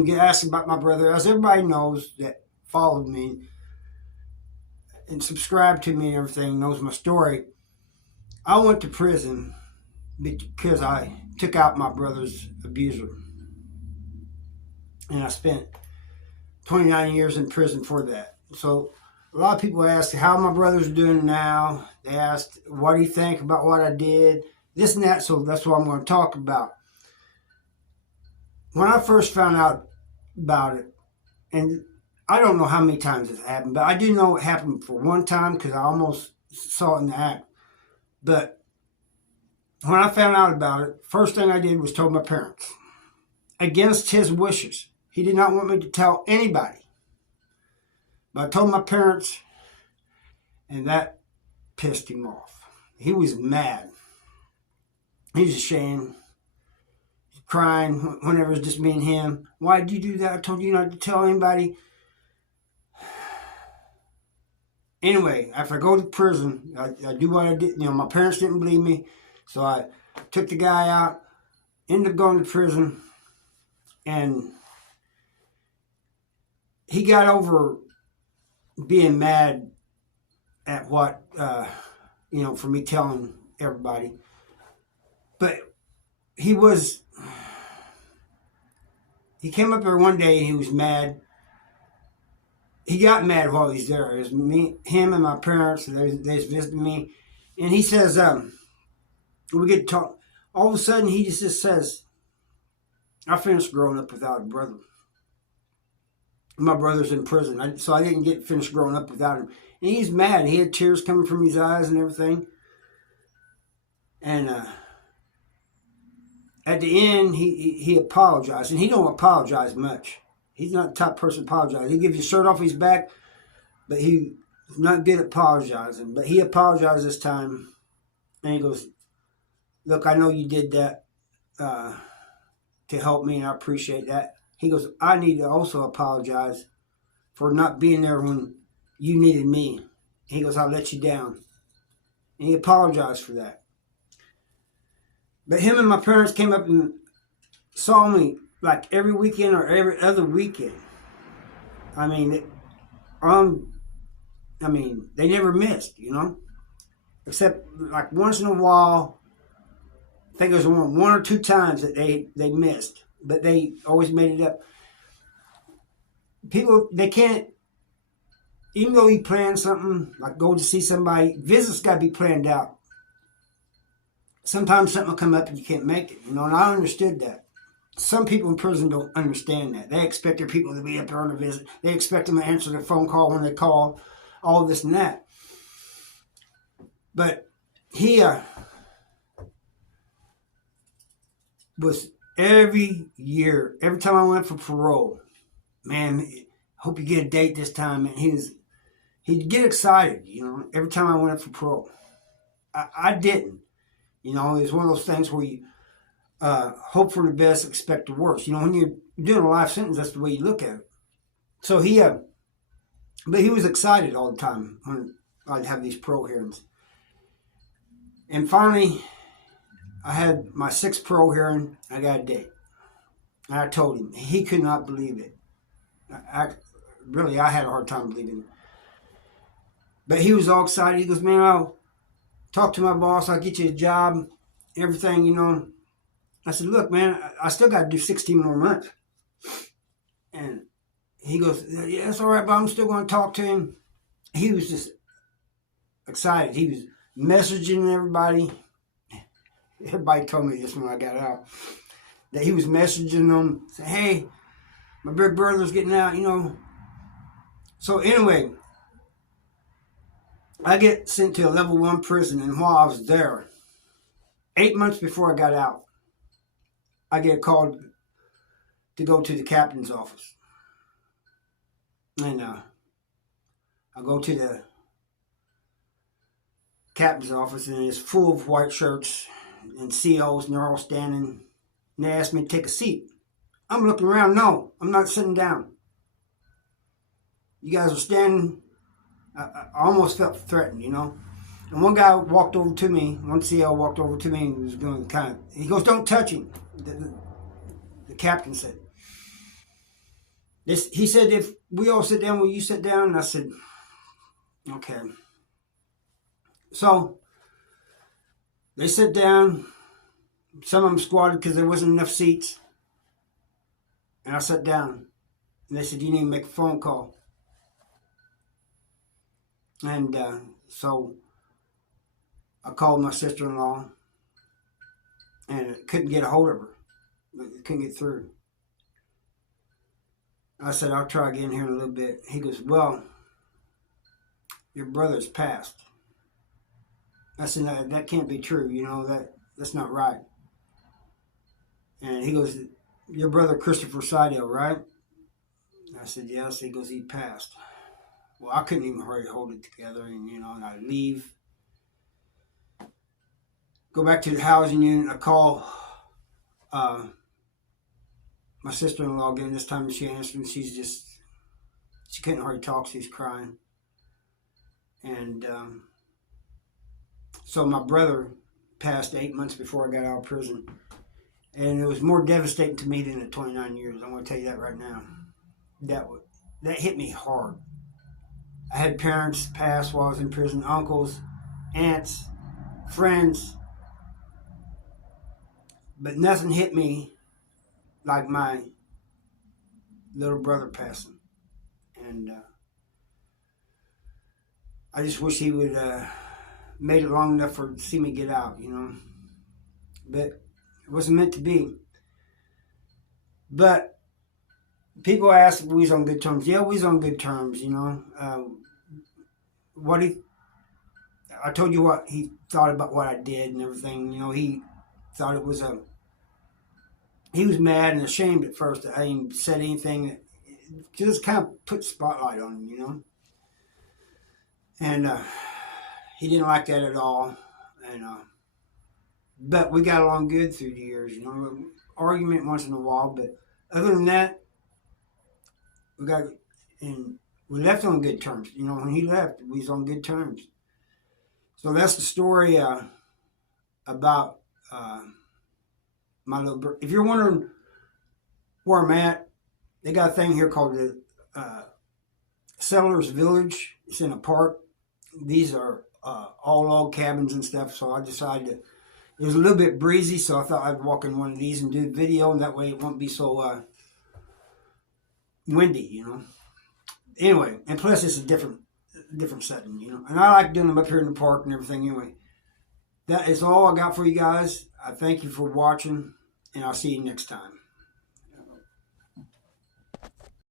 often get asked about my brother, as everybody knows that followed me and subscribed to me and everything, knows my story. I went to prison because I took out my brother's abuser. And I spent 29 years in prison for that. So a lot of people ask how my brother's doing now. They asked, what do you think about what I did? This and that, so that's what I'm going to talk about. When I first found out about it, and I don't know how many times it happened, but I do know it happened for one time because I almost saw it in the act. But when I found out about it, first thing I did was told my parents. Against his wishes. He did not want me to tell anybody. But I told my parents, and that pissed him off. He was mad. He was ashamed. Crying whenever it was just me and him. Why did you do that? I told you not to tell anybody. Anyway, after I go to prison, I do what I did. You know, my parents didn't believe me, so I took the guy out, ended up going to prison, and he got over being mad at what, for me telling everybody. But he came up there one day and he was mad. He got mad while he was there. It was me, him and my parents, and they was visiting me. And he says, we get to talk. All of a sudden, he just says, I finished growing up without a brother. My brother's in prison, so I didn't get finished growing up without him. And he's mad. He had tears coming from his eyes and everything. And at the end, he apologized. And he don't apologize much. He's not the type of person to apologize. He gives you shirt off his back, but he's not good at apologizing. But he apologized this time. And he goes, look, I know you did that to help me, and I appreciate that. He goes, I need to also apologize for not being there when you needed me. He goes, I let you down. And he apologized for that. But him and my parents came up and saw me like every weekend or every other weekend. I mean, they never missed, except like once in a while. I think there was one or two times that they missed, but they always made it up. People, they can't, even though you plan something, like go to see somebody, visits got to be planned out. Sometimes something will come up and you can't make it, and I understood that. Some people in prison don't understand that. They expect their people to be up there on a visit. They expect them to answer their phone call when they call, all this and that. But he was every year, every time I went for parole, man, hope you get a date this time. And he'd get excited, every time I went up for parole. I didn't. It was one of those things where you hope for the best, expect the worst. When you're doing a life sentence, that's the way you look at it. So but he was excited all the time when I'd have these parole hearings. And finally, I had my 6th parole hearing. I got a date. And I told him. He could not believe it. I had a hard time believing it. But he was all excited. He goes, man, I'll talk to my boss. I'll get you a job, everything, I said, look, man, I still got to do 16 more months. And he goes, yeah, it's all right, but I'm still going to talk to him. He was just excited. He was messaging everybody. Everybody told me this when I got out, that he was messaging them, saying, hey, my big brother's getting out, So anyway, I get sent to a level 1 prison, and while I was there, 8 months before I got out, I get called to go to the captain's office. And I go to the captain's office, and it's full of white shirts and COs, and they're all standing. And they asked me to take a seat. I'm looking around. No, I'm not sitting down. You guys are standing. I almost felt threatened, And one guy walked over to me. One CO walked over to me and was doing he goes, don't touch him. The captain said. He said, if we all sit down, will you sit down? And I said, okay. So they sit down. Some of them squatted because there wasn't enough seats. And I sat down. And they said, you need to make a phone call. And so I called my sister-in-law. And I couldn't get a hold of her. I couldn't get through. I said, I'll try again here in a little bit. He goes, well, your brother's passed. I said, no, that can't be true. That's not right. And he goes, your brother Christopher Seidel, right? I said, yes. He goes, he passed. Well, I couldn't even hardly hold it together. And I leave. Go back to the housing unit. I call my sister-in-law again. This time she answered, and she couldn't hardly talk. She was crying. And so my brother passed 8 months before I got out of prison. And it was more devastating to me than the 29 years. I'm going to tell you that right now. That hit me hard. I had parents pass while I was in prison, uncles, aunts, friends. But nothing hit me like my little brother passing. And I just wish he would made it long enough to see me get out, But it wasn't meant to be. But people ask if we was on good terms. Yeah, we was on good terms, I told you what he thought about what I did and everything. He thought it was he was mad and ashamed at first that I even said anything that just kind of put spotlight on him, And he didn't like that at all. And but we got along good through the years, Argument once in a while, but other than that, we left on good terms. When he left, we was on good terms. So that's the story about my little brother. If you're wondering where I'm at, they got a thing here called the Settlers Village. It's in a park. These are all log cabins and stuff, so I decided it was a little bit breezy, so I thought I'd walk in one of these and do the video, and that way it won't be so windy, Anyway, and plus it's a different setting, And I like doing them up here in the park and everything anyway. That is all I got for you guys. I thank you for watching, and I'll see you next time.